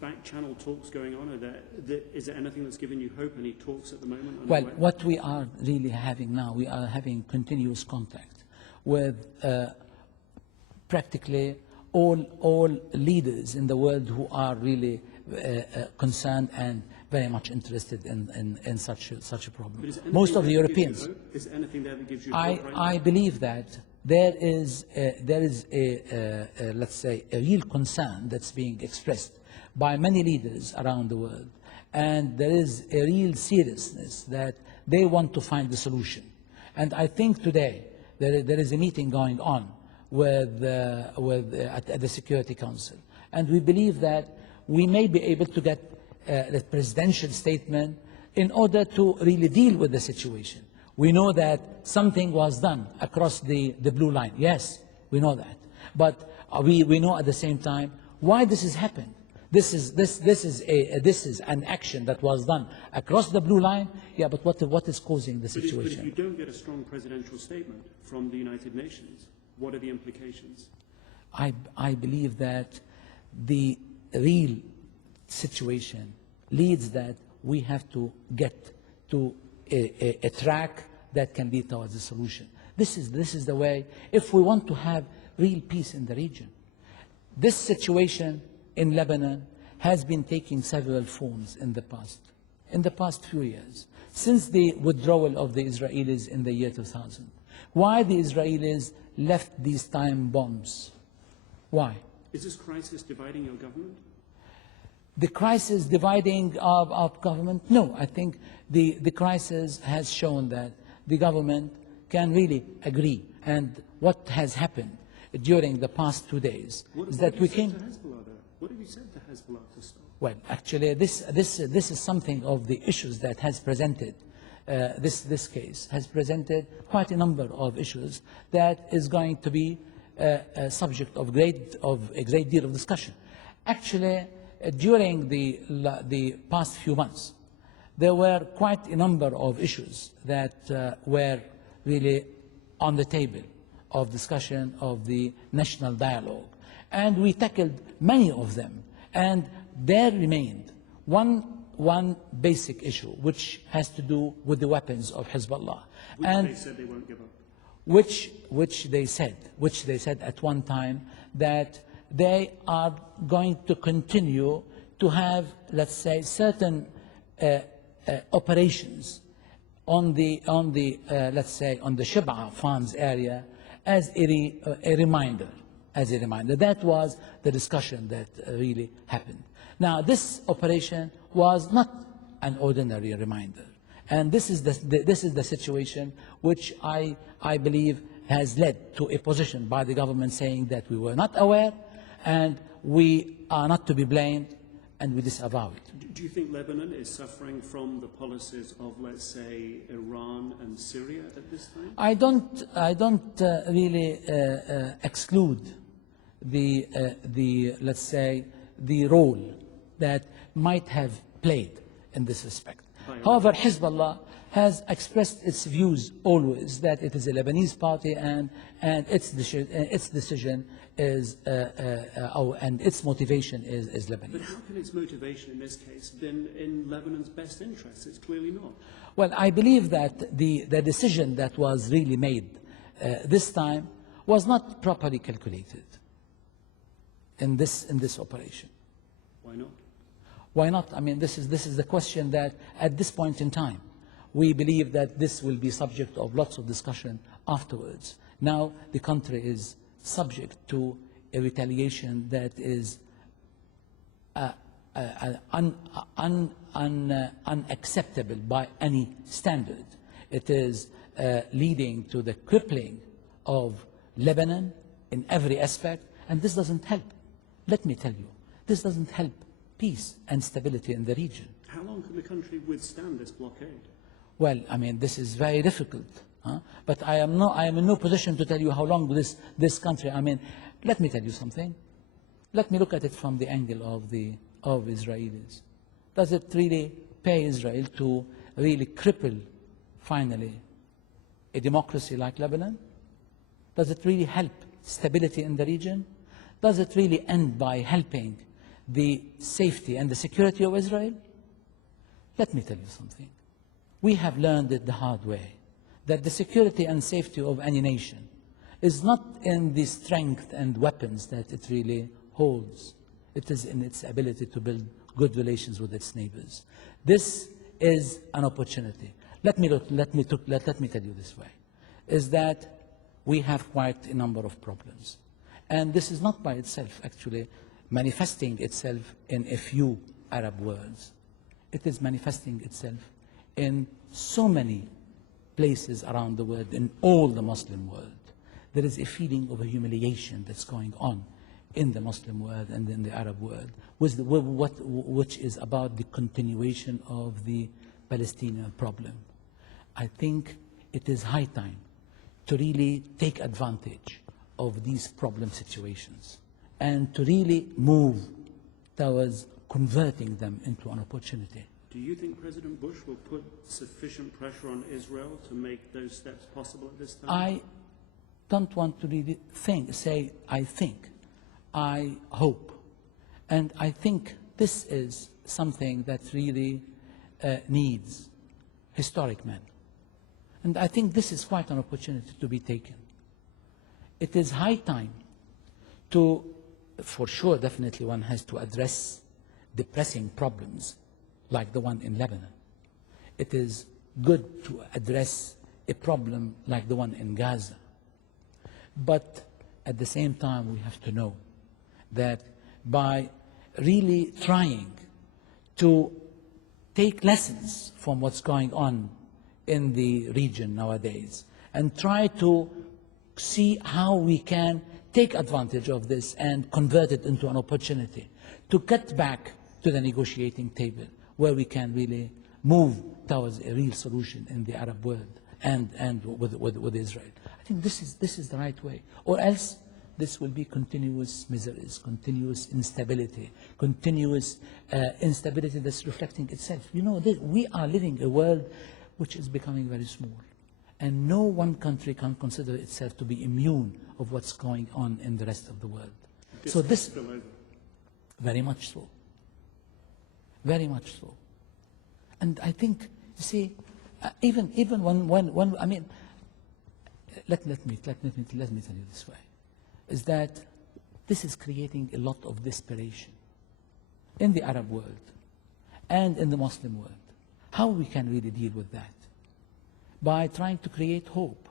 back-channel talks going on? Is there anything that's given you hope? Any talks at the moment? Well, what we are really having now, we are having continuous contact with practically all leaders in the world who are really concerned and very much interested in such a problem. Most of the Europeans. Is there anything there that gives you hope right now? I believe that there is let's say, a real concern that's being expressed by many leaders around the world, and there is a real seriousness that they want to find the solution. And I think today there is a meeting going on at the Security Council, and we believe that we may be able to get the presidential statement in order to really deal with the situation. We know that something was done across the blue line. Yes, we know that. But we know at the same time why this has happened. This is an action that was done across the blue line. Yeah, but what is causing the situation? But if you don't get a strong presidential statement from the United Nations, what are the implications? I believe that the real situation leads that we have to get to a track that can lead towards a solution. This is the way, if we want to have real peace in the region. This situation in Lebanon has been taking several forms in the past few years, since the withdrawal of the Israelis in the year 2000. Why the Israelis left these time bombs? Why? Is this crisis dividing your government? The crisis dividing our government? No, I think the crisis has shown that the government can really agree. And what has happened during the past 2 days is that we came... What have you said to Hezbollah to stop? Well, actually, this is something of the issues that has presented. This case has presented quite a number of issues that is going to be a subject of a great deal of discussion. Actually, during the past few months, there were quite a number of issues that were really on the table of discussion of the national dialogue. And we tackled many of them. And there remained one basic issue, which has to do with the weapons of Hezbollah. Which they said they won't give up. Which they said at one time that they are going to continue to have, let's say, certain operations on the let's say on the Shib'a farms area as a reminder. That was the discussion that really happened. Now, this operation was not an ordinary reminder, and this is the situation which I believe has led to a position by the government saying that we were not aware and we are not to be blamed, and we disavow it. Do you think Lebanon is suffering from the policies of, let's say, Iran and Syria at this time? I don't really exclude the let's say the role that might have played in this respect. However, Hezbollah has expressed its views always that it is a Lebanese party and its decision is and its motivation is Lebanese. But how can its motivation in this case been in Lebanon's best interests? It's clearly not. Well, I believe that the decision that was really made this time was not properly calculated in this operation. Why not? Why not? I mean, this is the question that at this point in time, we believe that this will be subject of lots of discussion afterwards. Now, the country is subject to a retaliation that is unacceptable by any standard. It is leading to the crippling of Lebanon in every aspect, and this doesn't help. Let me tell you, this doesn't help peace and stability in the region. How long can the country withstand this blockade? Well, I mean, this is very difficult. But I am in no position to tell you how long this country. I mean, let me tell you something. Let me look at it from the angle of Israelis. Does it really pay Israel to really cripple, finally, a democracy like Lebanon? Does it really help stability in the region? Does it really end by helping the safety and the security of Israel? Let me tell you something. We have learned it the hard way, that the security and safety of any nation is not in the strength and weapons that it really holds. It is in its ability to build good relations with its neighbors. This is an opportunity. Let me tell you this way, is that we have quite a number of problems. And this is not by itself actually manifesting itself in a few Arab words. It is manifesting itself in so many places around the world, in all the Muslim world. There is a feeling of a humiliation that's going on in the Muslim world and in the Arab world, which is about the continuation of the Palestinian problem. I think it is high time to really take advantage of these problem situations and to really move towards converting them into an opportunity. Do you think President Bush will put sufficient pressure on Israel to make those steps possible at this time? I don't want to really say I think. I hope. And I think this is something that really needs historic men. And I think this is quite an opportunity to be taken. It is high time to, for sure, definitely one has to address the pressing problems like the one in Lebanon. It is good to address a problem like the one in Gaza. But at the same time, we have to know that by really trying to take lessons from what's going on in the region nowadays and try to see how we can take advantage of this and convert it into an opportunity to get back to the negotiating table where we can really move towards a real solution in the Arab world and with Israel. I think this is the right way. Or else this will be continuous miseries, continuous instability, continuous instability that's reflecting itself. You know, we are living a world which is becoming very small. And no one country can consider itself to be immune of what's going on in the rest of the world. So this, very much so. Very much so. And I think, you see, even when I mean, let me tell you this way, is that this is creating a lot of desperation in the Arab world and in the Muslim world. How we can really deal with that? By trying to create hope,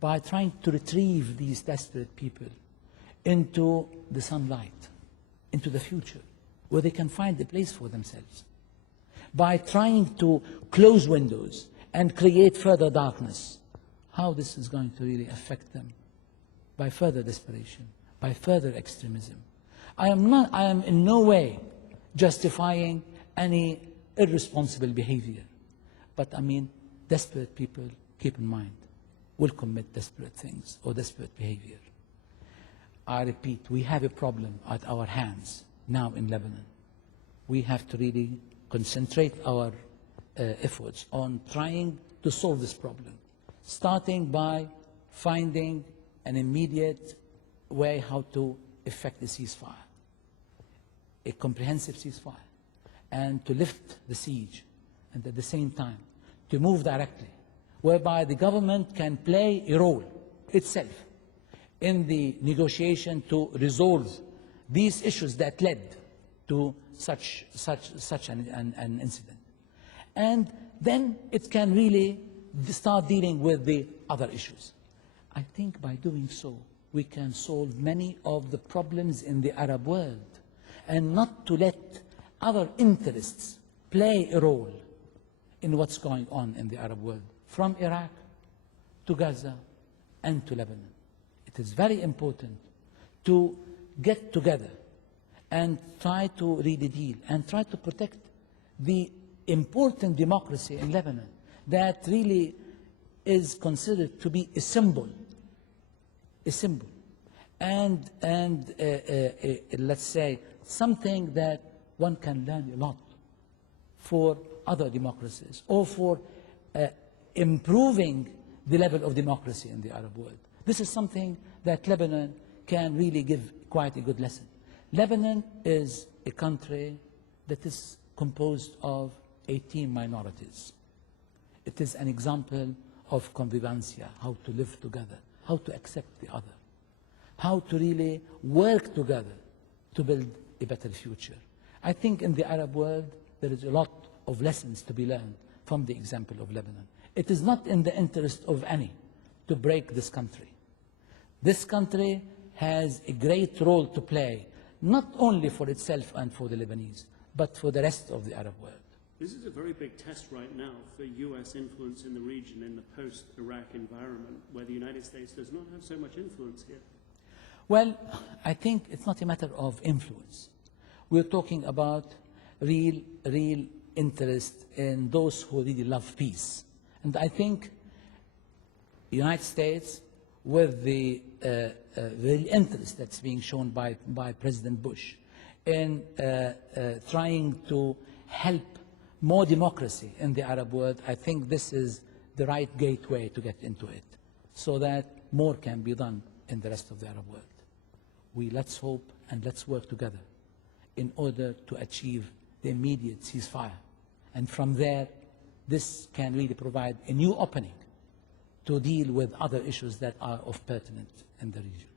by trying to retrieve these desperate people into the sunlight, into the future, where they can find a place for themselves. By trying to close windows and create further darkness, how this is going to really affect them? By further desperation, by further extremism. I am in no way justifying any irresponsible behavior. But I mean, desperate people, keep in mind, will commit desperate things or desperate behavior. I repeat, we have a problem at our hands now in Lebanon. We have to really concentrate our efforts on trying to solve this problem, starting by finding an immediate way how to effect a ceasefire, a comprehensive ceasefire, and to lift the siege, and at the same time to move directly, whereby the government can play a role itself in the negotiation to resolve these issues that led to such an incident. And then it can really start dealing with the other issues. I think by doing so, we can solve many of the problems in the Arab world, and not to let other interests play a role in what's going on in the Arab world, from Iraq to Gaza and to Lebanon. It is very important to get together and try to really deal and try to protect the important democracy in Lebanon that really is considered to be a symbol, and let's say something that one can learn a lot for other democracies, or for improving the level of democracy in the Arab world. This is something that Lebanon can really give quite a good lesson. Lebanon is a country that is composed of 18 minorities. It is an example of convivencia, how to live together, how to accept the other, how to really work together to build a better future. I think in the Arab world there is a lot of lessons to be learned from the example of Lebanon. It is not in the interest of any to break this country. This country has a great role to play, not only for itself and for the Lebanese, but for the rest of the Arab world. This is a very big test right now for US influence in the region in the post-Iraq environment, where the United States does not have so much influence here. Well, I think it's not a matter of influence. We're talking about real interest in those who really love peace. And I think the United States, with the real interest that's being shown by President Bush in trying to help more democracy in the Arab world, I think this is the right gateway to get into it, so that more can be done in the rest of the Arab world. Let's hope and let's work together in order to achieve the immediate ceasefire. And from there, this can really provide a new opening to deal with other issues that are of pertinence in the region.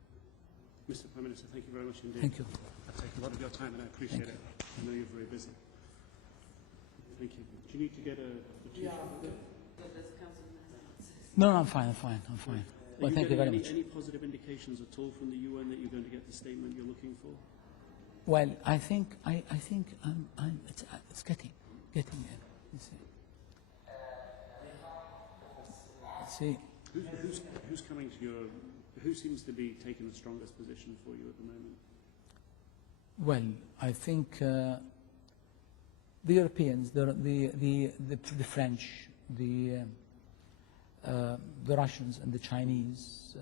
Mr. Prime Minister, thank you very much indeed. Thank you. I've taken a lot of your time and I appreciate it. I know you're very busy. Thank you. Do you need to get a tissue? No, I'm fine. Well, thank you very much. Any positive indications at all from the UN that you're going to get the statement you're looking for? Well, I think it's getting there. You see. Who's coming to your? Who seems to be taking the strongest position for you at the moment? Well, I think the Europeans, the French, the Russians and the Chinese,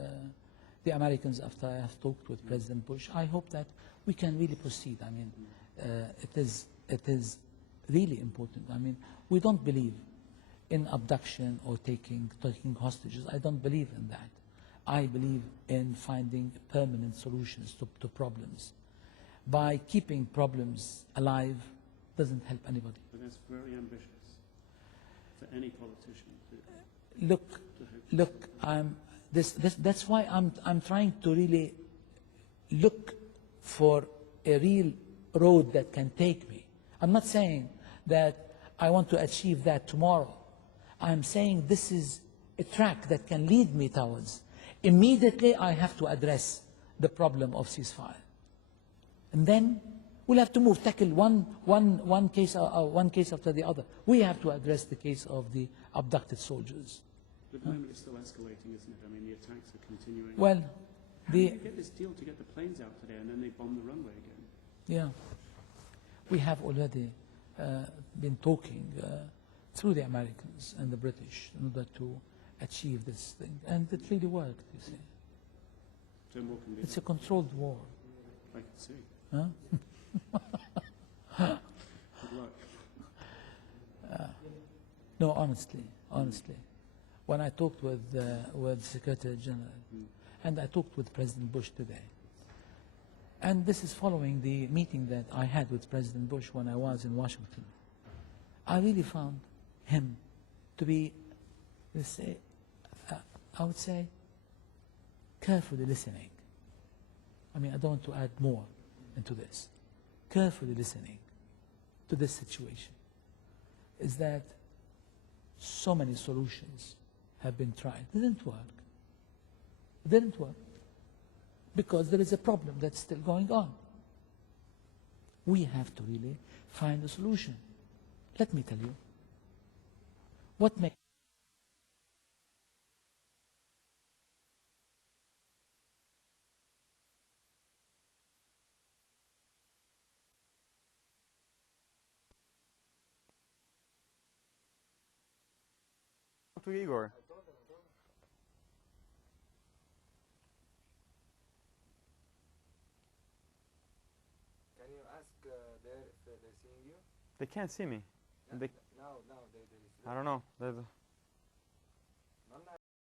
the Americans, after I have talked with President Bush, I hope that we can really proceed. I mean, it is really important. I mean, we don't believe in abduction or taking hostages. I don't believe in that. I believe in finding permanent solutions to problems. By keeping problems alive doesn't help anybody. But that's very ambitious for any politician. Look, that's why I'm trying to really look for a real road that can take me. I'm not saying that I want to achieve that tomorrow. I'm saying this is a track that can lead me towards. Immediately, I have to address the problem of ceasefire. And then we'll have to tackle one case after the other. We have to address the case of the abducted soldiers. But at the moment it's still escalating, isn't it? I mean, the attacks are continuing. Well, how did you get this deal to get the planes out today and then they bomb the runway again? Yeah. We have already been talking through the Americans and the British in order to achieve this thing. And it really worked, you see. So more can be It's a controlled war. I can see. Huh? Good luck. No, honestly. When I talked with Secretary General, and I talked with President Bush today, and this is following the meeting that I had with President Bush when I was in Washington, I really found him to be, I would say, carefully listening. I mean, I don't want to add more into this. Carefully listening to this situation is that so many solutions have been tried. It didn't work. It didn't work because there is a problem that's still going on. We have to really find a solution. Let me tell you, what makes to Igor. Can you ask there if they're seeing you? They can't see me. Yeah, They, now they see. I don't know.